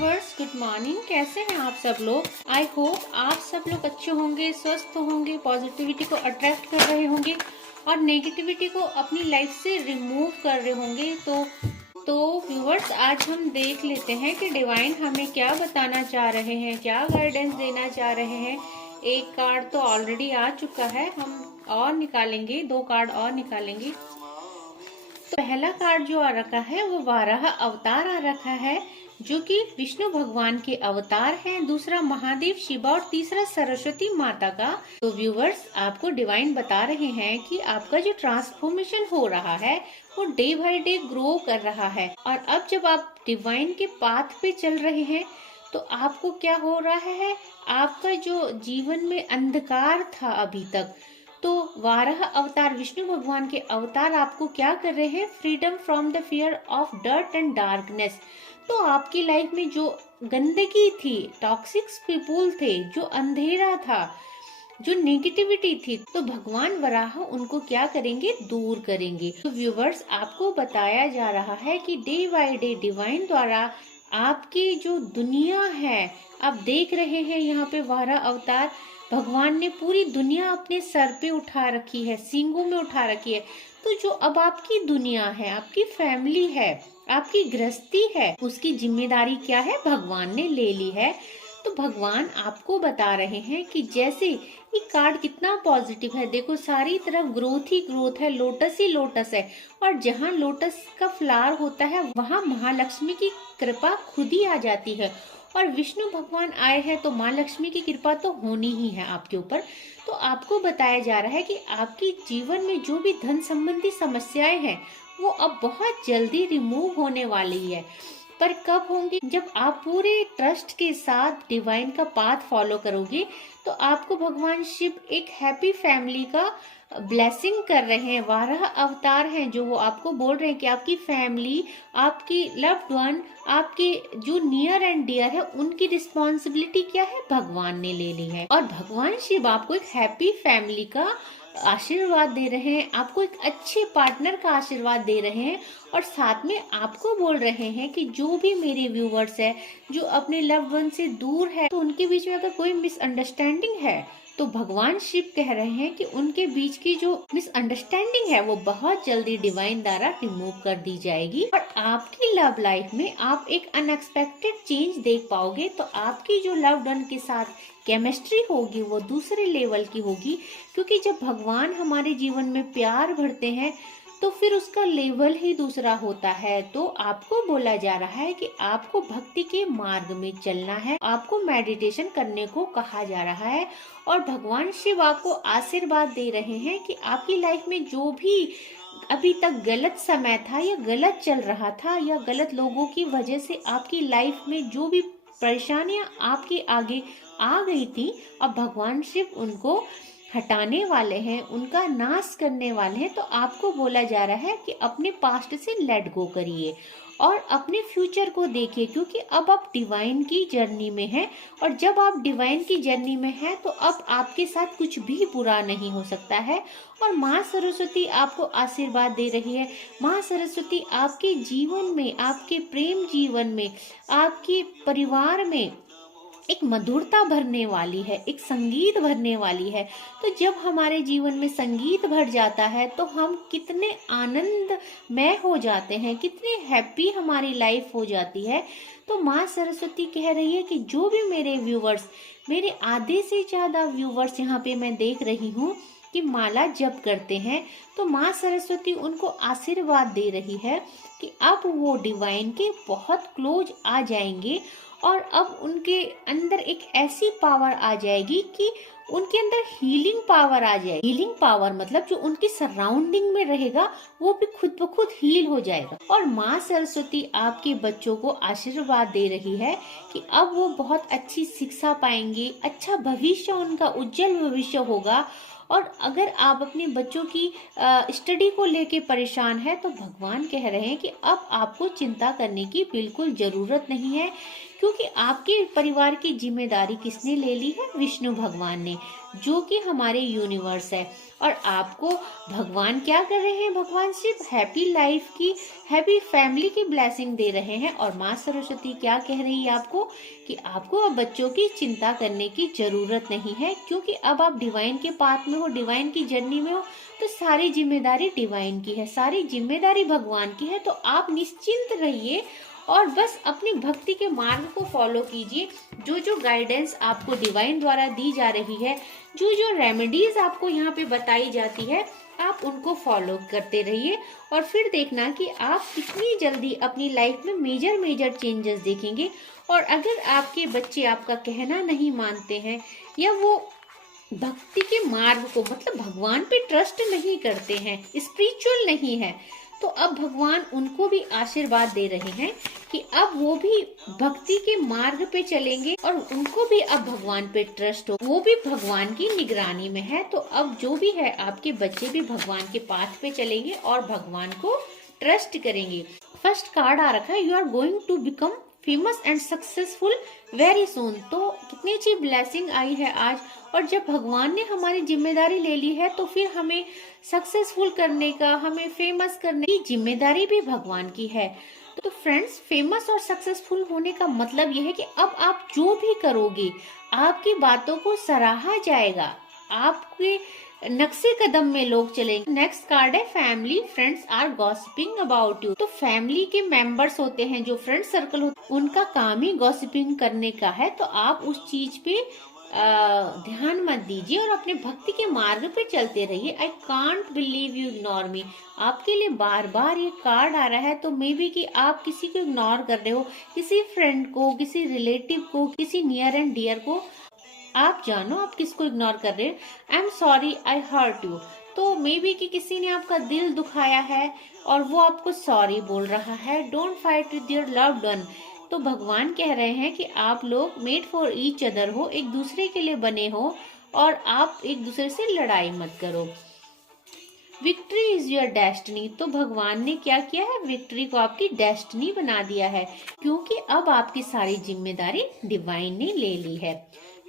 Viewers, good morning. कैसे हैं आप सब लोग? आई होप आप सब लोग अच्छे होंगे, स्वस्थ होंगे, पॉजिटिविटी को अट्रैक्ट कर रहे होंगे और नेगेटिविटी को अपनी लाइफ से रिमूव कर रहे होंगे। तो व्यूवर्स, आज हम देख लेते हैं कि डिवाइन हमें क्या बताना चाह रहे हैं, क्या गाइडेंस देना चाह रहे हैं। एक कार्ड तो ऑलरेडी आ चुका है, हम और निकालेंगे, 2 कार्ड और निकालेंगे। तो पहला कार्ड जो आ रखा है वो वाराह अवतार आ रखा है, जो कि विष्णु भगवान के अवतार हैं। दूसरा महादेव शिव और तीसरा सरस्वती माता का। तो व्यूवर्स, आपको डिवाइन बता रहे हैं कि आपका जो ट्रांसफॉर्मेशन हो रहा है वो डे बाय डे ग्रो कर रहा है। और अब जब आप डिवाइन के पाथ पे चल रहे हैं तो आपको क्या हो रहा है, आपका जो जीवन में अंधकार था अभी तक, तो वाराह अवतार विष्णु भगवान के अवतार आपको क्या कर रहे हैं, freedom from the fear of dirt and darkness. तो आपकी लाइफ में जो गंदगी थी, टॉक्सिक पीपुल थे, जो अंधेरा था, जो नेगेटिविटी थी, तो भगवान वराह उनको क्या करेंगे, दूर करेंगे। तो व्यूवर्स, आपको बताया जा रहा है कि डे बाय डे डिवाइन द्वारा आपकी जो दुनिया है, आप देख रहे हैं यहाँ पे वाराह अवतार, भगवान ने पूरी दुनिया अपने सर पे उठा रखी है, सींगों में उठा रखी है। तो जो अब आपकी दुनिया है, आपकी फैमिली है, आपकी गृहस्थी है, उसकी जिम्मेदारी क्या है, भगवान ने ले ली है। तो भगवान आपको बता रहे हैं कि जैसे ये कार्ड कितना पॉजिटिव है, देखो सारी तरफ ग्रोथ ही ग्रोथ है, लोटस ही लोटस है। और जहाँ लोटस का फ्लावर होता है वहाँ महालक्ष्मी की कृपा खुद ही आ जाती है। और विष्णु भगवान आए हैं तो माँ लक्ष्मी की कृपा तो होनी ही है आपके ऊपर। तो आपको बताया जा रहा है कि आपके जीवन में जो भी धन संबंधी समस्याएं हैं वो अब बहुत जल्दी रिमूव होने वाली है। पर कब होंगी, जब आप पूरे ट्रस्ट के साथ डिवाइन का पाथ फॉलो करोगे। तो आपको भगवान शिव एक हैप्पी फैमिली का ब्लेसिंग कर रहे हैं, वाराह अवतार हैं, जो वो आपको बोल रहे हैं कि आपकी फैमिली, आपकी लव्ड वन, आपके जो नियर एंड डियर है, उनकी रिस्पॉन्सिबिलिटी क्या है, भगवान ने ले ली है। और भगवान शिव आपको एक हैप्पी फैमिली का आशीर्वाद दे रहे हैं, आपको एक अच्छे पार्टनर का आशीर्वाद दे रहे हैं। और साथ में आपको बोल रहे हैं कि जो भी मेरे व्यूवर्स है, जो अपने लव्ड वन से दूर है, तो उनके बीच में अगर कोई मिसअंडरस्टैंडिंग है तो भगवान शिव कह रहे हैं कि उनके बीच की जो मिसअंडरस्टैंडिंग है वो बहुत जल्दी डिवाइन द्वारा रिमूव कर दी जाएगी। और आपकी लव लाइफ में आप एक अनएक्सपेक्टेड चेंज देख पाओगे। तो आपकी जो लव्ड वन के साथ केमिस्ट्री होगी वो दूसरे लेवल की होगी, क्योंकि जब भगवान हमारे जीवन में प्यार भरते हैं तो फिर उसका लेवल ही दूसरा होता है। तो आपको बोला जा रहा है कि आपको भक्ति के मार्ग में चलना है, आपको मेडिटेशन करने को कहा जा रहा है। और भगवान शिव आपको आशीर्वाद दे रहे हैं कि आपकी लाइफ में जो भी अभी तक गलत समय था या गलत चल रहा था या गलत लोगों की वजह से आपकी लाइफ में जो भी परेशानियां आपके आगे आ गई थी, अब भगवान शिव उनको हटाने वाले हैं, उनका नाश करने वाले हैं। तो आपको बोला जा रहा है कि अपने पास्ट से लेट गो करिए और अपने फ्यूचर को देखिए, क्योंकि अब आप डिवाइन की जर्नी में हैं। और जब आप डिवाइन की जर्नी में हैं तो अब आपके साथ कुछ भी बुरा नहीं हो सकता है। और माँ सरस्वती आपको आशीर्वाद दे रही है। माँ सरस्वती आपके जीवन में, आपके प्रेम जीवन में, आपके परिवार में एक मधुरता भरने वाली है, एक संगीत भरने वाली है। तो जब हमारे जीवन में संगीत भर जाता है तो हम कितने आनंदमय हो जाते हैं, कितने हैप्पी हमारी लाइफ हो जाती है। तो माँ सरस्वती कह रही है कि जो भी मेरे व्यूवर्स, मेरे आधे से ज्यादा व्यूवर्स यहाँ पे मैं देख रही हूँ कि माला जप करते हैं, तो माँ सरस्वती उनको आशीर्वाद दे रही है कि अब वो डिवाइन के बहुत क्लोज आ जाएंगे। और अब उनके अंदर एक ऐसी पावर आ जाएगी कि उनके अंदर हीलिंग पावर आ जाएगी। हीलिंग पावर मतलब जो उनकी सराउंडिंग में रहेगा वो भी खुद ब खुद हील हो जाएगा। और माँ सरस्वती आपके बच्चों को आशीर्वाद दे रही है कि अब वो बहुत अच्छी शिक्षा पाएंगे, अच्छा भविष्य, उनका उज्जवल भविष्य होगा। और अगर आप अपने बच्चों की स्टडी को लेके परेशान है तो भगवान कह रहे हैं कि अब आपको चिंता करने की बिल्कुल जरूरत नहीं है, क्योंकि आपके परिवार की जिम्मेदारी किसने ले ली है, विष्णु भगवान ने। जो कि हमारे यूनिवर्स है। और आपको भगवान क्या कर रहे हैं, भगवान सिर्फ हैप्पी लाइफ की, हैप्पी फैमिली की ब्लेसिंग दे रहे हैं। और माँ सरस्वती क्या कह रही है आपको, कि आपको अब बच्चों की चिंता करने की जरूरत नहीं है, क्योंकि अब आप डिवाइन के पाथ में हो, डिवाइन की जर्नी में हो, तो सारी जिम्मेदारी डिवाइन की है, सारी जिम्मेदारी भगवान की है। तो आप निश्चिंत रहिए और बस अपनी भक्ति के मार्ग को फॉलो कीजिए। जो जो गाइडेंस आपको डिवाइन द्वारा दी जा रही है, जो जो रेमेडीज आपको यहाँ पे बताई जाती है, आप उनको फॉलो करते रहिए। और फिर देखना कि आप कितनी जल्दी अपनी लाइफ में मेजर मेजर चेंजेस देखेंगे। और अगर आपके बच्चे आपका कहना नहीं मानते हैं, या वो भक्ति के मार्ग को, मतलब भगवान पे ट्रस्ट नहीं करते हैं, स्पिरिचुअल नहीं है, तो अब भगवान उनको भी आशीर्वाद दे रहे हैं कि अब वो भी भक्ति के मार्ग पे चलेंगे और उनको भी अब भगवान पे ट्रस्ट हो, वो भी भगवान की निगरानी में है। तो अब जो भी है, आपके बच्चे भी भगवान के पाथ पे चलेंगे और भगवान को ट्रस्ट करेंगे। फर्स्ट कार्ड आ रखा है, you are going to become famous and successful very soon. तो कितनी अच्छी ब्लेसिंग आई है आज। और जब भगवान ने हमारी जिम्मेदारी ले ली है, तो फिर हमें सक्सेसफुल करने का, हमें फेमस करने की जिम्मेदारी भी भगवान की है। तो फ्रेंड्स, फेमस और सक्सेसफुल होने का मतलब यह है कि अब आप जो भी करोगे, आपकी बातों को सराहा जाएगा, आपके नक्शे कदम में लोग चलेंगे। नेक्स्ट कार्ड है family friends are gossiping about you. तो फैमिली के मेंबर्स होते हैं, जो फ्रेंड सर्कल होता है, उनका काम ही गॉसिपिंग करने का है। तो आप उस चीज पे ध्यान मत दीजिए और अपने भक्ति के मार्ग पे चलते रहिए। I can't believe you ignore me. आपके लिए बार बार ये कार्ड आ रहा है, तो मे बी कि आप किसी को इग्नोर कर रहे हो, किसी फ्रेंड को, किसी रिलेटिव को, किसी नियर एंड डियर को। आप जानो आप किसको इग्नोर कर रहे हैं। I am sorry I hurt you. तो मे बी कि किसी ने आपका दिल दुखाया है और वो आपको सॉरी बोल रहा है। Don't fight with your loved one. तो भगवान कह रहे हैं कि आप लोग मेड फॉर ईच अदर हो, एक दूसरे के लिए बने हो, और आप एक दूसरे से लड़ाई मत करो। Victory is your destiny. तो भगवान ने क्या किया है, विक्ट्री को आपकी डेस्टिनी बना दिया है, क्योंकि अब आपकी सारी जिम्मेदारी डिवाइन ने ले ली है।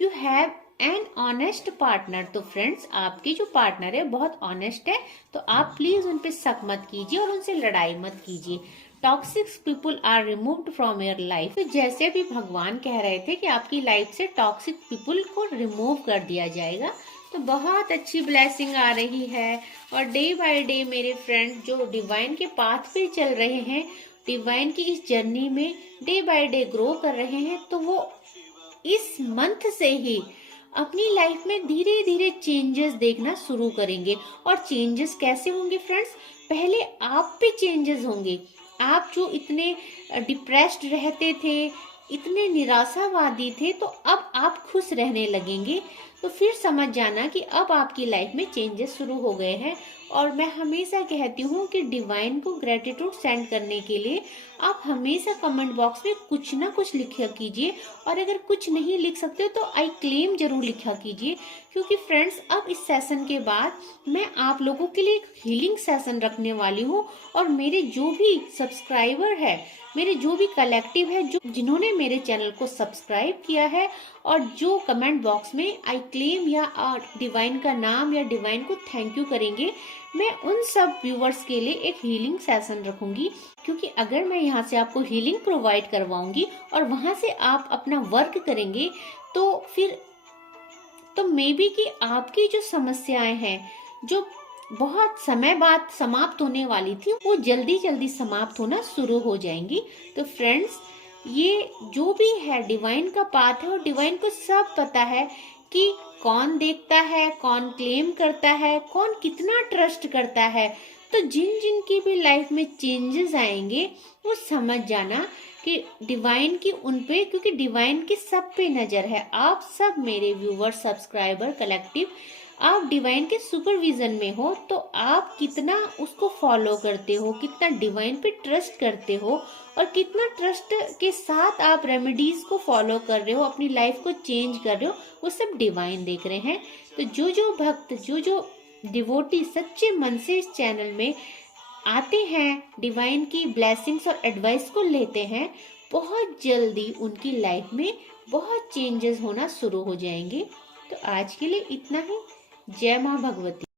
You have an honest partner. तो फ्रेंड्स, आपके जो पार्टनर है बहुत ऑनेस्ट है, तो आप प्लीज उन पे शक मत कीजिए और उनसे लड़ाई मत कीजिए। Toxic people are removed from your life. तो जैसे भी भगवान कह रहे थे कि आपकी लाइफ से टॉक्सिक पीपुल को रिमूव कर दिया जाएगा, तो बहुत अच्छी ब्लेसिंग आ रही है। और डे बाय डे मेरे फ्रेंड जो डिवाइन के पाथ पे चल रहे हैं, डिवाइन की इस जर्नी में डे बाय डे ग्रो कर रहे हैं, तो वो इस मंथ से ही अपनी लाइफ में धीरे धीरे चेंजेस देखना शुरू करेंगे। और चेंजेस कैसे होंगे फ्रेंड्स, पहले आप पे चेंजेस होंगे। आप जो इतने डिप्रेस्ड रहते थे, इतने निराशावादी थे, तो अब आप खुश रहने लगेंगे। तो फिर समझ जाना कि अब आपकी लाइफ में चेंजेस शुरू हो गए हैं। और मैं हमेशा कहती हूँ कि डिवाइन को ग्रेटिट्यूड सेंड करने के लिए आप हमेशा कमेंट बॉक्स में कुछ ना कुछ लिखा कीजिए। और अगर कुछ नहीं लिख सकते तो आई क्लेम जरूर लिखा कीजिए, क्योंकि फ्रेंड्स अब इस सेशन के बाद मैं आप लोगों के लिए एक हीलिंग सेशन रखने वाली हूँ। और मेरे जो भी सब्सक्राइबर है, मेरे जो भी कलेक्टिव है, जो जिन्होंने मेरे चैनल को सब्सक्राइब किया है और जो कमेंट बॉक्स में आई क्लेम या डिवाइन का नाम या डिवाइन को थैंक यू करेंगे, मैं उन सब व्यूवर्स के लिए एक हीलिंग सेशन रखूंगी। क्योंकि अगर मैं यहाँ से आपको हीलिंग प्रोवाइड करवाऊंगी और वहां से आप अपना वर्क करेंगे, तो फिर तो मे बी कि आपकी जो समस्याएं हैं, जो बहुत समय बाद समाप्त होने वाली थी, वो जल्दी जल्दी समाप्त होना शुरू हो जाएंगी। तो फ्रेंड्स, ये जो भी है डिवाइन का पाथ है, और डिवाइन को सब पता है कि कौन देखता है, कौन क्लेम करता है, कौन कितना ट्रस्ट करता है। तो जिन जिन की भी लाइफ में चेंजेस आएंगे, वो समझ जाना कि डिवाइन की उन पे, क्योंकि डिवाइन की सब पे नजर है। आप सब मेरे व्यूवर, सब्सक्राइबर, कलेक्टिव, आप डिवाइन के सुपरविजन में हो, तो आप कितना उसको फॉलो करते हो, कितना डिवाइन पे ट्रस्ट करते हो, और कितना ट्रस्ट के साथ आप रेमेडीज को फॉलो कर रहे हो, अपनी लाइफ को चेंज कर रहे हो, वो सब डिवाइन देख रहे हैं। तो जो जो भक्त, जो जो डिवोटी सच्चे मन से इस चैनल में आते हैं, डिवाइन की ब्लेसिंग्स और एडवाइस को लेते हैं, बहुत जल्दी उनकी लाइफ में बहुत चेंजेस होना शुरू हो जाएंगे। तो आज के लिए इतना ही। जय माँ भगवती।